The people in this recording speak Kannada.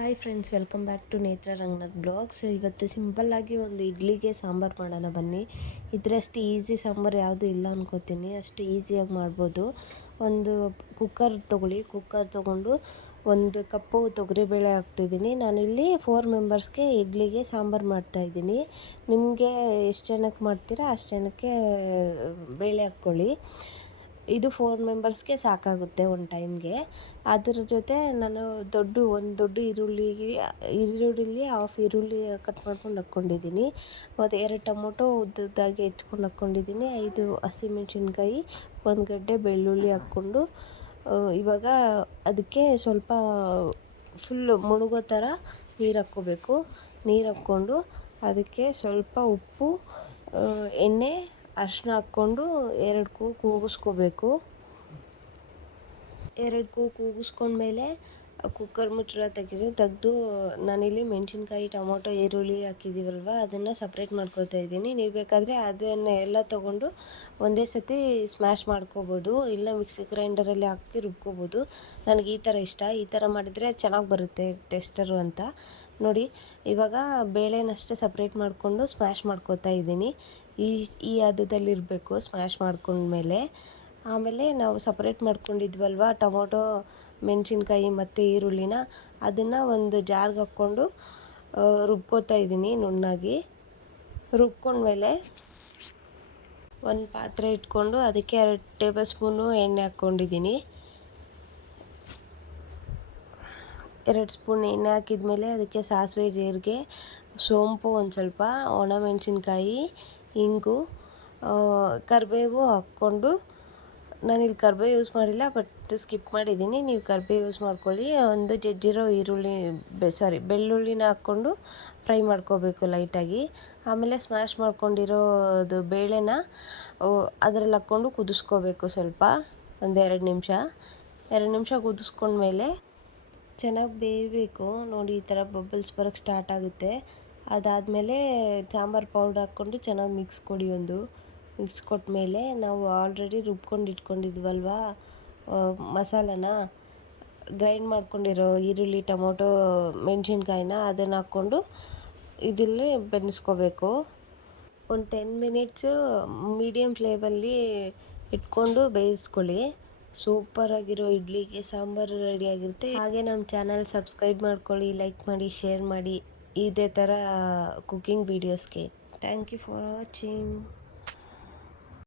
Hi friends, welcome back to Netra Ranganath blogs. ಇವತ್ತು ಸಿಂಪಲ್ಲಾಗಿ ಒಂದು ಇಡ್ಲಿಗೆ ಸಾಂಬಾರು ಮಾಡೋಣ ಬನ್ನಿ. ಇದರಷ್ಟು ಈಸಿ ಸಾಂಬಾರು ಯಾವುದೂ ಇಲ್ಲ ಅನ್ಕೋತೀನಿ. ಅಷ್ಟು ಈಸಿಯಾಗಿ ಮಾಡ್ಬೋದು. ಒಂದು ಕುಕ್ಕರ್ ತೊಗೊಂಡು 1 ಕಪ್ಪು ತೊಗರಿಬೇಳೆ ಹಾಕ್ತಿದ್ದೀನಿ. ನಾನಿಲ್ಲಿ 4 ಮೆಂಬರ್ಸ್ಗೆ ಇಡ್ಲಿಗೆ ಸಾಂಬಾರು ಮಾಡ್ತಾಯಿದ್ದೀನಿ. ನಿಮಗೆ ಎಷ್ಟು ಜನಕ್ಕೆ ಮಾಡ್ತೀರಾ ಅಷ್ಟು ಜನಕ್ಕೆ ಬೇಳೆ ಹಾಕ್ಕೊಳ್ಳಿ. ಇದು 4 ಮೆಂಬರ್ಸ್ಗೆ ಸಾಕಾಗುತ್ತೆ ಒಂದು ಟೈಮ್ಗೆ. ಅದ್ರ ಜೊತೆ ನಾನು ಒಂದು ದೊಡ್ಡ ಈರುಳ್ಳಿ ಹಾಫ್ ಈರುಳ್ಳಿ ಕಟ್ ಮಾಡ್ಕೊಂಡು ಹಾಕ್ಕೊಂಡಿದ್ದೀನಿ. ಮತ್ತು 2 ಟೊಮೊಟೊ ಉದ್ದುದ್ದಾಗಿ ಹೆಚ್ಕೊಂಡು ಹಾಕ್ಕೊಂಡಿದ್ದೀನಿ. 5 ಹಸಿಮೆಣ್ಸಿನ್ಕಾಯಿ, 1 ಗಡ್ಡೆ ಬೆಳ್ಳುಳ್ಳಿ ಹಾಕ್ಕೊಂಡು ಇವಾಗ ಅದಕ್ಕೆ ಸ್ವಲ್ಪ ಫುಲ್ಲು ಮುಳುಗೋ ಥರ ನೀರು ಹಾಕ್ಕೋಬೇಕು. ನೀರು ಹಾಕ್ಕೊಂಡು ಅದಕ್ಕೆ ಸ್ವಲ್ಪ ಉಪ್ಪು, ಎಣ್ಣೆ, ಅರಿಶಿನ ಹಾಕ್ಕೊಂಡು 2 ಕೂಗಿಸ್ಕೋಬೇಕು. 2 ಕೂಗಿಸ್ಕೊಂಡ್ಮೇಲೆ ಕುಕ್ಕರ್ ಮುಚ್ಚಳ ತೆಗೆದು ನಾನಿಲ್ಲಿ ಮೆಣಸಿನ್ಕಾಯಿ, ಟೊಮೊಟೊ, ಈರುಳ್ಳಿ ಹಾಕಿದ್ದೀವಲ್ವ ಅದನ್ನು ಸಪ್ರೇಟ್ ಮಾಡ್ಕೊತಾ ಇದ್ದೀನಿ. ನೀವು ಬೇಕಾದರೆ ಅದನ್ನು ಎಲ್ಲ ತೊಗೊಂಡು ಒಂದೇ ಸತಿ ಸ್ಮ್ಯಾಶ್ ಮಾಡ್ಕೋಬೋದು, ಇಲ್ಲ ಮಿಕ್ಸಿ ಗ್ರೈಂಡರಲ್ಲಿ ಹಾಕಿ ರುಬ್ಕೋಬೋದು. ನನಗೆ ಈ ಥರ ಇಷ್ಟ. ಈ ಥರ ಮಾಡಿದರೆ ಚೆನ್ನಾಗಿ ಬರುತ್ತೆ ಟೇಸ್ಟರು ಅಂತ. ನೋಡಿ, ಇವಾಗ ಬೇಳೆನಷ್ಟೇ ಸಪ್ರೇಟ್ ಮಾಡಿಕೊಂಡು ಸ್ಮ್ಯಾಶ್ ಮಾಡ್ಕೋತಾ ಇದ್ದೀನಿ. ಈ ಹದದಲ್ಲಿರಬೇಕು ಸ್ಮ್ಯಾಶ್ ಮಾಡ್ಕೊಂಡ್ಮೇಲೆ. ಆಮೇಲೆ ನಾವು ಸಪ್ರೇಟ್ ಮಾಡ್ಕೊಂಡಿದ್ವಲ್ವ ಟೊಮೊಟೊ, ಮೆಣಸಿನ್ಕಾಯಿ ಮತ್ತು ಈರುಳ್ಳಿನ, ಅದನ್ನು ಒಂದು ಜಾರ್ಗೆ ಹಾಕ್ಕೊಂಡು ರುಬ್ಕೋತಾ ಇದ್ದೀನಿ ನುಣ್ಣಗೆ. ರುಬ್ಕೊಂಡ್ಮೇಲೆ ಒಂದು ಪಾತ್ರೆ ಇಟ್ಕೊಂಡು ಅದಕ್ಕೆ 2 ಟೇಬಲ್ ಸ್ಪೂನು ಎಣ್ಣೆ ಹಾಕ್ಕೊಂಡಿದ್ದೀನಿ. 2 ಸ್ಪೂನ್ ಎಣ್ಣೆ ಹಾಕಿದ್ಮೇಲೆ ಅದಕ್ಕೆ ಸಾಸಿವೆ, ಜೀರಿಗೆ, ಸೋಂಪು, ಒಂದು ಸ್ವಲ್ಪ ಒಣಮೆಣಸಿನ್ಕಾಯಿ, ಇಂಗು, ಕರಿಬೇವು ಹಾಕ್ಕೊಂಡು, ನಾನಿಲ್ಲಿ ಕರಿಬೇವು ಯೂಸ್ ಮಾಡಿಲ್ಲ, ಬಟ್ ಸ್ಕಿಪ್ ಮಾಡಿದ್ದೀನಿ. ನೀವು ಕರಿಬೇವು ಯೂಸ್ ಮಾಡ್ಕೊಳ್ಳಿ. ಒಂದು ಜಜ್ಜಿರೋ ಬೆಳ್ಳುಳ್ಳಿನ ಹಾಕ್ಕೊಂಡು ಫ್ರೈ ಮಾಡ್ಕೋಬೇಕು ಲೈಟಾಗಿ. ಆಮೇಲೆ ಸ್ಮ್ಯಾಶ್ ಮಾಡ್ಕೊಂಡಿರೋದು ಬೇಳೆನ ಅದರಲ್ಲಿ ಹಾಕ್ಕೊಂಡು ಕುದಿಸ್ಕೋಬೇಕು ಸ್ವಲ್ಪ, ಒಂದು 2 ನಿಮಿಷ ಕುದಿಸ್ಕೊಂಡ್ಮೇಲೆ ಚೆನ್ನಾಗಿ ಬೇಯಬೇಕು. ನೋಡಿ, ಈ ಥರ ಬಬಲ್ಸ್ ಬರೋಕ್ಕೆ ಸ್ಟಾರ್ಟ್ ಆಗುತ್ತೆ. ಅದಾದಮೇಲೆ ಸಾಂಬಾರು ಪೌಡ್ರ್ ಹಾಕ್ಕೊಂಡು ಚೆನ್ನಾಗಿ ಮಿಕ್ಸ್ ಕೊಟ್ಮೇಲೆ ನಾವು ಆಲ್ರೆಡಿ ರುಬ್ಕೊಂಡು ಇಟ್ಕೊಂಡಿದ್ವಲ್ವ ಮಸಾಲನ, ಗ್ರೈಂಡ್ ಮಾಡ್ಕೊಂಡಿರೋ ಈರುಳ್ಳಿ, ಟೊಮೊಟೊ, ಮೆಣಸಿನ್ಕಾಯಿನ ಅದನ್ನು ಹಾಕ್ಕೊಂಡು ಇದಿಲ್ಲಿ ಬೆನೆಸ್ಕೋಬೇಕು. ಒಂದು 10 ಮಿನಿಟ್ಸು ಮೀಡಿಯಮ್ ಫ್ಲೇಮಲ್ಲಿ ಇಟ್ಕೊಂಡು ಬೇಯಿಸ್ಕೊಳ್ಳಿ. ಸೂಪರಾಗಿರೋ ಇಡ್ಲಿಗೆ ಸಾಂಬಾರು ರೆಡಿಯಾಗಿರುತ್ತೆ. ಹಾಗೆ ನಮ್ಮ ಚಾನಲ್ ಸಬ್ಸ್ಕ್ರೈಬ್ ಮಾಡ್ಕೊಳ್ಳಿ, ಲೈಕ್ ಮಾಡಿ, ಶೇರ್ ಮಾಡಿ ಇದೇ ಥರ ಕುಕ್ಕಿಂಗ್ ವೀಡಿಯೋಸ್ಗೆ. Thank you for watching.